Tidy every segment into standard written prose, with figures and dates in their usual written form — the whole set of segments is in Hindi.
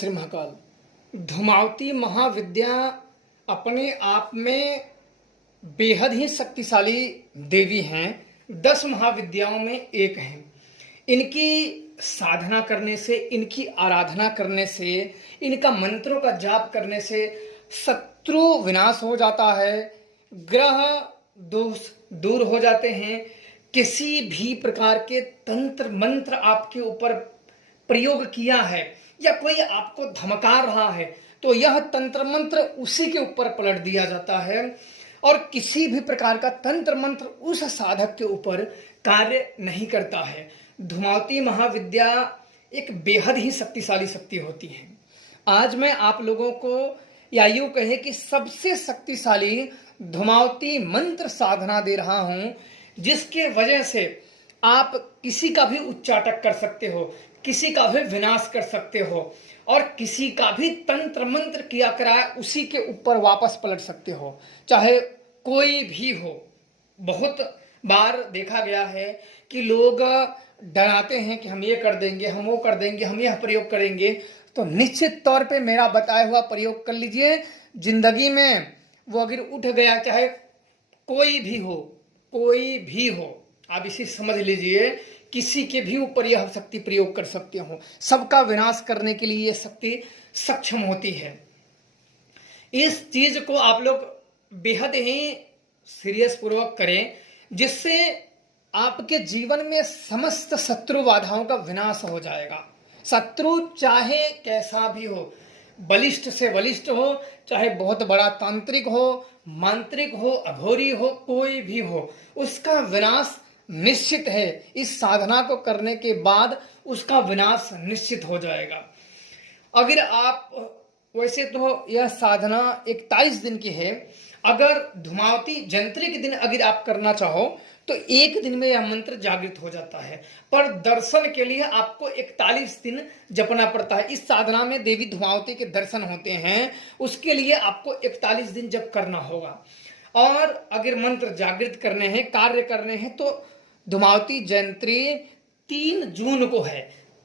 श्री महाकाल। धूमावती महाविद्या अपने आप में बेहद ही शक्तिशाली देवी हैं। 10 महाविद्याओं में एक हैं। इनकी साधना करने से, इनकी आराधना करने से, इनका मंत्रों का जाप करने से शत्रु विनाश हो जाता है, ग्रह दोष दूर हो जाते हैं। किसी भी प्रकार के तंत्र मंत्र आपके ऊपर प्रयोग किया है या कोई आपको धमका रहा है तो यह तंत्र मंत्र उसी के ऊपर पलट दिया जाता है और किसी भी प्रकार का तंत्र मंत्र उस साधक के ऊपर कार्य नहीं करता है। धूमावती महाविद्या एक बेहद ही शक्तिशाली शक्ति होती है। आज मैं आप लोगों को या यूं कहे कि सबसे शक्तिशाली धूमावती मंत्र साधना दे रहा हूं, जिसके वजह से आप किसी का भी उच्चाटन कर सकते हो, किसी का भी विनाश कर सकते हो और किसी का भी तंत्र मंत्र किया कराए उसी के ऊपर वापस पलट सकते हो, चाहे कोई भी हो। बहुत बार देखा गया है कि लोग डराते हैं कि हम ये कर देंगे, हम वो कर देंगे, हम यह प्रयोग करेंगे। तो निश्चित तौर पे मेरा बताया हुआ प्रयोग कर लीजिए। जिंदगी में वो अगर उठ गया, चाहे कोई भी हो, आप इसे समझ लीजिए, किसी के भी ऊपर यह शक्ति प्रयोग कर सकते हो। सबका विनाश करने के लिए यह शक्ति सक्षम होती है। इस चीज को आप लोग बेहद ही सीरियस पूर्वक करें, जिससे आपके जीवन में समस्त शत्रु बाधाओं का विनाश हो जाएगा। शत्रु चाहे कैसा भी हो, बलिष्ठ से बलिष्ठ हो, चाहे बहुत बड़ा तांत्रिक हो, मांत्रिक हो, अघोरी हो, कोई भी हो, उसका विनाश निश्चित है। इस साधना को करने के बाद उसका विनाश निश्चित हो जाएगा। अगर आप वैसे तो यह साधना 41 दिन की है। अगर धूमावती जयंती के दिन अगर आप करना चाहो तो एक दिन में यह मंत्र जागृत हो जाता है, पर दर्शन के लिए आपको 41 दिन जपना पड़ता है। इस साधना में देवी धूमावती के दर्शन होते हैं, उसके लिए आपको 41 दिन जप करना होगा। और अगर मंत्र जागृत करने हैं, कार्य करने हैं, तो धूमावती जयंती 3 जून को है।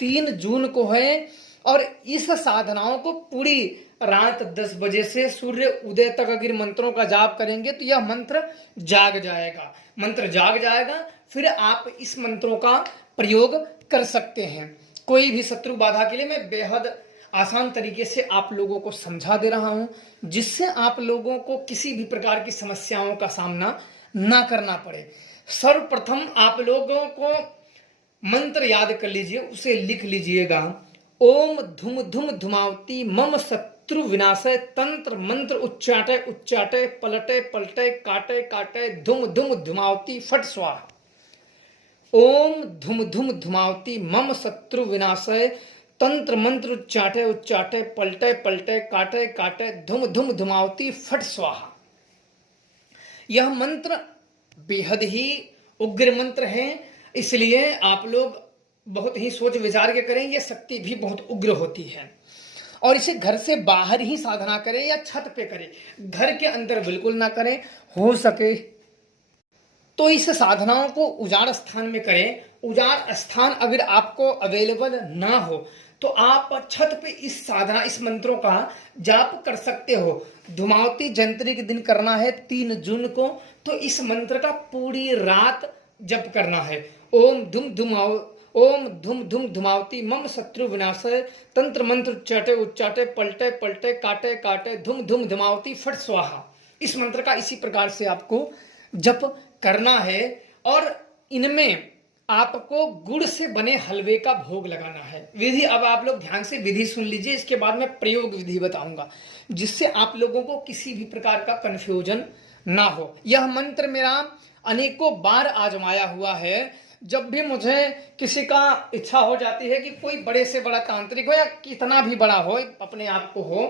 3 जून को है और इस साधनाओं को पूरी रात 10 बजे से सूर्य उदय तक अगर मंत्रों का जाप करेंगे तो यह मंत्र जाग जाएगा। मंत्र जाग जाएगा, फिर आप इस मंत्रों का प्रयोग कर सकते हैं। कोई भी शत्रु बाधा के लिए मैं बेहद आसान तरीके से आप लोगों को समझा दे रहा हूं, जिससे आप लोगों को किसी भी प्रकार की समस्याओं का सामना ना करना पड़े। सर्वप्रथम आप लोगों को मंत्र याद कर लीजिए, उसे लिख लीजिएगा। ओम धूम धूम धूमावती मम शत्रु विनाशय तंत्र मंत्र उच्चाटे उच्चाटे पलटे पलटे काटे काटे धूम धूम धूमावती फट स्वाहा। ओम धूम धूम धूमावती मम शत्रु विनाशय तंत्र मंत्र उच्चाटे उच्चाटे पलटे पलटे काटे काटे धूम धूम धूमावती फट स्वाहा। यह मंत्र बेहद ही उग्र मंत्र है, इसलिए आप लोग बहुत ही सोच विचार के करें। यह शक्ति भी बहुत उग्र होती है और इसे घर से बाहर ही साधना करें या छत पे करें, घर के अंदर बिल्कुल ना करें। हो सके तो इस साधनाओं को उजाड़ स्थान में करें। उजाड़ स्थान अगर आपको अवेलेबल ना हो तो आप छत पे इस साधना, इस मंत्रों का जाप कर सकते हो। धूमावती जयंती के दिन करना है 3 जून को, तो इस मंत्र का पूरी रात जप करना है। ओम धूम धूम धूमावती मम शत्रु विनाशय तंत्र मंत्र उच्चाटे उच्चाटे पलटे पलटे काटे काटे धूम धूम धूमावती फट स्वाहा। इस मंत्र का इसी प्रकार से आपको जप करना है और इनमें आपको गुड़ से बने हलवे का भोग लगाना है। विधि अब आप लोग ध्यान से विधि सुन लीजिए, इसके बाद मैं प्रयोग विधि बताऊंगा, जिससे आप लोगों को किसी भी प्रकार का कंफ्यूजन ना हो। यह मंत्र मेरा अनेकों बार आजमाया हुआ है। जब भी मुझे किसी का इच्छा हो जाती है कि कोई बड़े से बड़ा तांत्रिक हो या कितना भी बड़ा हो, अपने आप को हो,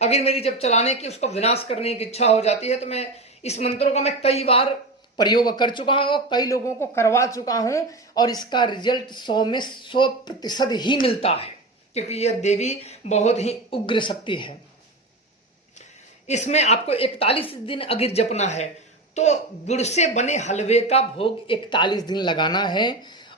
अगर मेरी जब चलाने की, उसका विनाश करने की इच्छा हो जाती है, तो मैं इस मंत्रों का मैं कई बार प्रयोग कर चुका हूं और कई लोगों को करवा चुका हूं और इसका रिजल्ट 100 में 100% ही मिलता है, क्योंकि यह देवी बहुत ही उग्र शक्ति है। इसमें आपको 41 दिन अगर जपना है तो गुड़ से बने हलवे का भोग 41 दिन लगाना है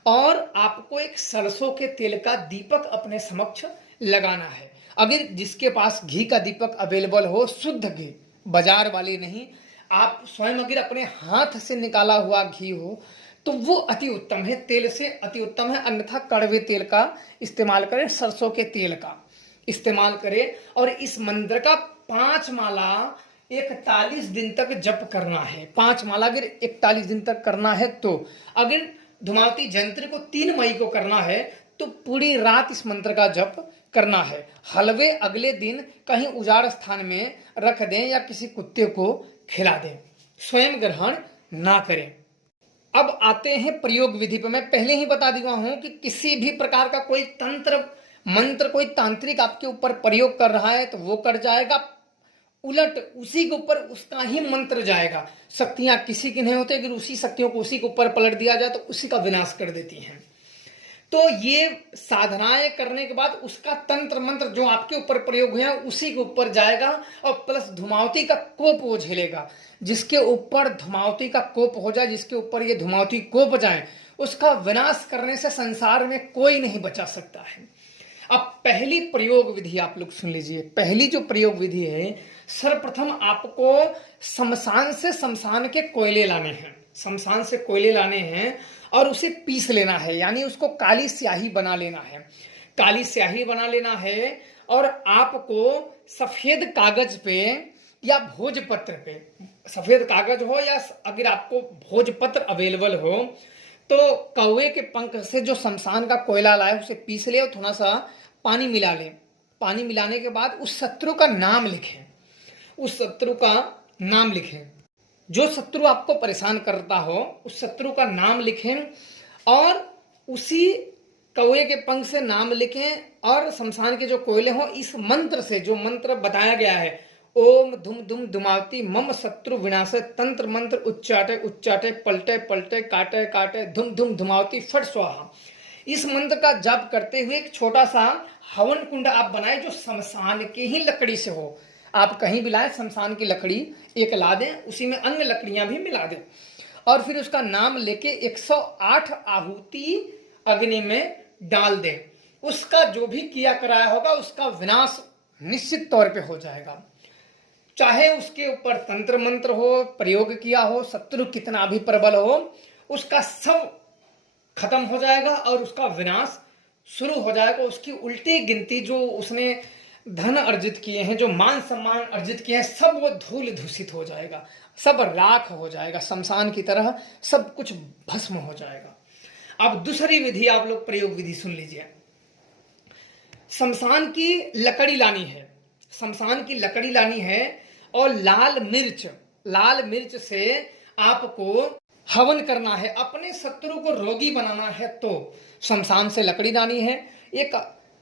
और आपको एक सरसों के तेल का दीपक अपने समक्ष लगाना है। अगर जिसके पास घी का दीपक अवेलेबल हो, शुद्ध घी, बाजार वाले नहीं, आप स्वयं अगर अपने हाथ से निकाला हुआ घी हो तो वो अति उत्तम है, तेल से अति उत्तम है। अन्यथा कड़वे तेल का इस्तेमाल करें, सरसों के तेल का इस्तेमाल करें। और इस मंत्र का 5 माला 41 दिन तक जप करना है। 5 माला अगर 41 दिन तक करना है तो, अगर धूमावती जयंती को 3 मई को करना है तो पूरी रात इस मंत्र का जप करना है। हलवे अगले दिन कहीं उजाड़ स्थान में रख दें या किसी कुत्ते को खिला दें, स्वयं ग्रहण ना करें। अब आते हैं प्रयोग विधि पर। मैं पहले ही बता दिया हूं कि किसी भी प्रकार का कोई तंत्र मंत्र, कोई तांत्रिक आपके ऊपर प्रयोग कर रहा है तो वो कर जाएगा, उलट उसी के ऊपर उसका ही मंत्र जाएगा। शक्तियां किसी की नहीं होती, अगर उसी शक्तियों को उसी के ऊपर पलट दिया जाए तो उसी का विनाश कर देती हैं। तो ये साधनाएं करने के बाद उसका तंत्र मंत्र जो आपके ऊपर प्रयोग हुआ उसी के ऊपर जाएगा, और प्लस धूमावती का कोप वो झेलेगा। जिसके ऊपर धूमावती का कोप हो जाए, जिसके ऊपर ये धूमावती कोप जाए, उसका विनाश करने से संसार में कोई नहीं बचा सकता है। अब पहली प्रयोग विधि आप लोग सुन लीजिए। पहली जो प्रयोग विधि है, सर्वप्रथम आपको शमशान से शमशान के कोयले लाने हैं। शमशान से कोयले लाने हैं और उसे पीस लेना है, यानी उसको काली स्याही बना लेना है। काली स्याही बना लेना है और आपको सफेद कागज पे या भोजपत्र पे, सफेद कागज हो या अगर आपको भोजपत्र अवेलेबल हो तो कौवे के पंख से जो शमशान का कोयला लाए उसे पीस ले और थोड़ा सा पानी मिला ले। पानी मिलाने के बाद उस शत्रु का नाम लिखें, उस शत्रु का नाम लिखें, जो शत्रु आपको परेशान करता हो उस शत्रु का नाम लिखें और उसी कौवे के पंख से नाम लिखें और शमशान के जो कोयले हो इस मंत्र से, जो मंत्र बताया गया है, ओम धुम धुम धुमावती मम शत्रु विनाशे तंत्र मंत्र उच्चाटे उच्चाटे पलटे पलटे काटे काटे धुम धुम धुमावती फट स्वाहा। इस मंत्र का जप करते हुए एक छोटा सा हवन कुंड आप बनाए जो शमशान की ही लकड़ी से हो। आप कहीं भी लाए शमशान की लकड़ी एक ला दें, उसी में अन्य लकड़ियां भी मिला दें और फिर उसका नाम लेके 108 आहुति अग्नि में डाल दें। उसका जो भी किया कराया होगा उसका विनाश निश्चित तौर पे हो जाएगा। चाहे उसके ऊपर तंत्र मंत्र हो, प्रयोग किया हो, शत्रु कितना भी प्रबल हो, उसका सब खत्म हो जाएगा और उसका विनाश शुरू हो जाएगा। उसकी उल्टी गिनती जो उसने धन अर्जित किए हैं, जो मान सम्मान अर्जित किए हैं, सब वो धूल धूसित हो जाएगा, सब राख हो जाएगा, शमशान की तरह सब कुछ भस्म हो जाएगा। अब दूसरी विधि आप लोग प्रयोग विधि सुन लीजिए। शमशान की लकड़ी लानी है, शमशान की लकड़ी लानी है और लाल मिर्च से आपको हवन करना है। अपने शत्रु को रोगी बनाना है तो शमशान से लकड़ी लानी है, एक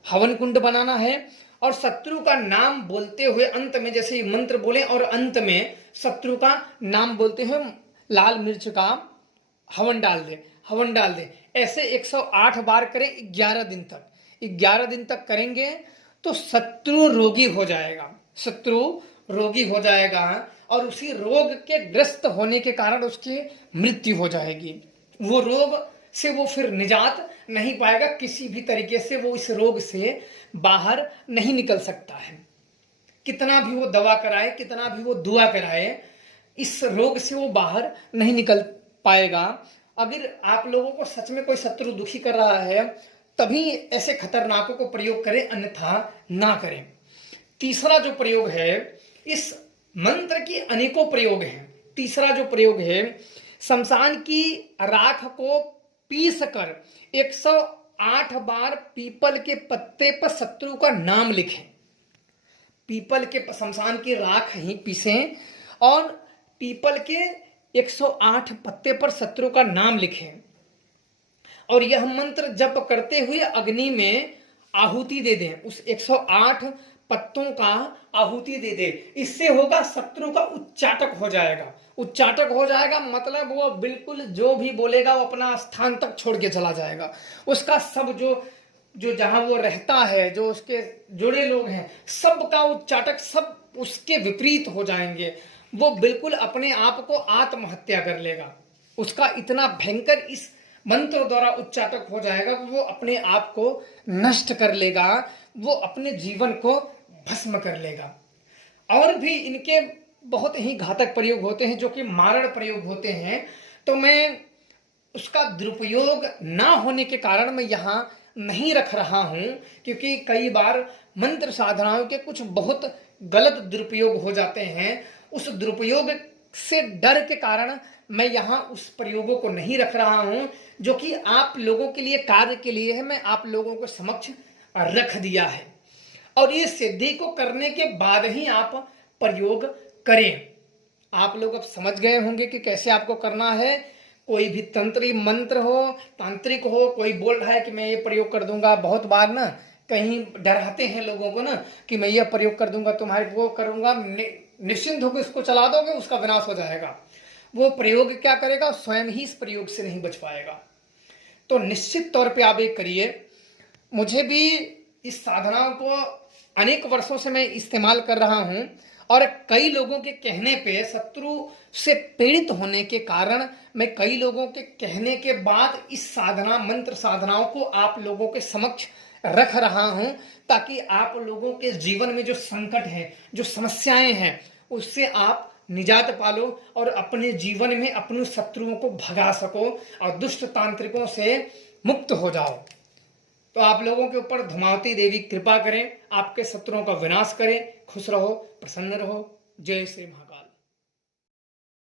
हवन कुंड बनाना है और शत्रु का नाम बोलते हुए अंत में, जैसे मंत्र बोले और अंत में शत्रु का नाम बोलते हुए लाल मिर्च का हवन डाल दे। ऐसे 108 बार करें 11 दिन तक। 11 दिन तक करेंगे तो शत्रु रोगी हो जाएगा और उसी रोग के ग्रस्त होने के कारण उसकी मृत्यु हो जाएगी। वो रोग से वो फिर निजात नहीं पाएगा, किसी भी तरीके से वो इस रोग से बाहर नहीं निकल सकता है। कितना भी वो दवा कराए, कितना भी वो दुआ कराए, इस रोग से वो बाहर नहीं निकल पाएगा। अगर आप लोगों को सच में कोई शत्रु दुखी कर रहा है तभी ऐसे खतरनाकों को प्रयोग करें, अन्यथा ना करें। तीसरा जो प्रयोग है, इस मंत्र की अनेकों प्रयोग हैं। तीसरा जो प्रयोग है, शमशान की राख को पीस कर 108 बार पीपल के पत्ते पर शत्रु का नाम लिखें। पीपल के शमशान की राख ही पीसें और पीपल के 108 पत्ते पर शत्रु का नाम लिखें और यह मंत्र जप करते हुए अग्नि में आहुति दे दें। उस 108 पत्तों का आहुति दे दे। इससे होगा शत्रु का उच्चाटक हो जाएगा। मतलब वो बिल्कुल जो भी बोलेगा वो अपना स्थान तक छोड़ के चला जाएगा। उसका सब जो जहां वो रहता है, जो उसके जुड़े लोग हैं, सबका उच्चाटक सब उसके विपरीत हो जाएंगे। वो बिल्कुल अपने आप को आत्महत्या कर लेगा। उसका इतना भयंकर इस मंत्र द्वारा उच्चाटक हो जाएगा, वो अपने आप को नष्ट कर लेगा, वो अपने जीवन को भस्म कर लेगा। और भी इनके बहुत ही घातक प्रयोग होते हैं जो कि मारण प्रयोग होते हैं, तो मैं उसका दुरुपयोग ना होने के कारण मैं यहाँ नहीं रख रहा हूं, क्योंकि कई बार मंत्र साधनाओं के कुछ बहुत गलत दुरुपयोग हो जाते हैं। उस दुरुपयोग से डर के कारण मैं यहाँ उस प्रयोगों को नहीं रख रहा हूं, जो कि आप लोगों के लिए कार्य के लिए है, मैं आप लोगों को समक्ष रख दिया है। और ये सिद्धि को करने के बाद ही आप प्रयोग करें। आप लोग अब समझ गए होंगे कि कैसे आपको करना है। कोई भी तंत्री मंत्र हो, तांत्रिक हो, कोई बोल रहा है कि मैं ये प्रयोग कर दूंगा, बहुत बार ना कहीं डराते हैं लोगों को ना कि मैं ये प्रयोग कर दूंगा, तुम्हारे वो करूंगा, निश्चिंत होकर इसको चला दोगे, उसका विनाश हो जाएगा। वो प्रयोग क्या करेगा, स्वयं ही इस प्रयोग से नहीं बच पाएगा। तो निश्चित तौर पे आप एक करिए। मुझे भी इस साधना को अनेक वर्षों से मैं इस्तेमाल कर रहा हूं, और कई लोगों के कहने पे, शत्रु से पीड़ित होने के कारण मैं कई लोगों के कहने के बाद इस साधना, मंत्र साधनाओं को आप लोगों के समक्ष रख रहा हूं, ताकि आप लोगों के जीवन में जो संकट है, जो समस्याएं हैं, उससे आप निजात पालो और अपने जीवन में अपने शत्रुओं को भगा सको और दुष्ट तांत्रिकों से मुक्त हो जाओ। तो आप लोगों के ऊपर धुमावती देवी कृपा करें, आपके शत्रुओं का विनाश करें। खुश रहो, प्रसन्न रहो। जय श्री महाकाल।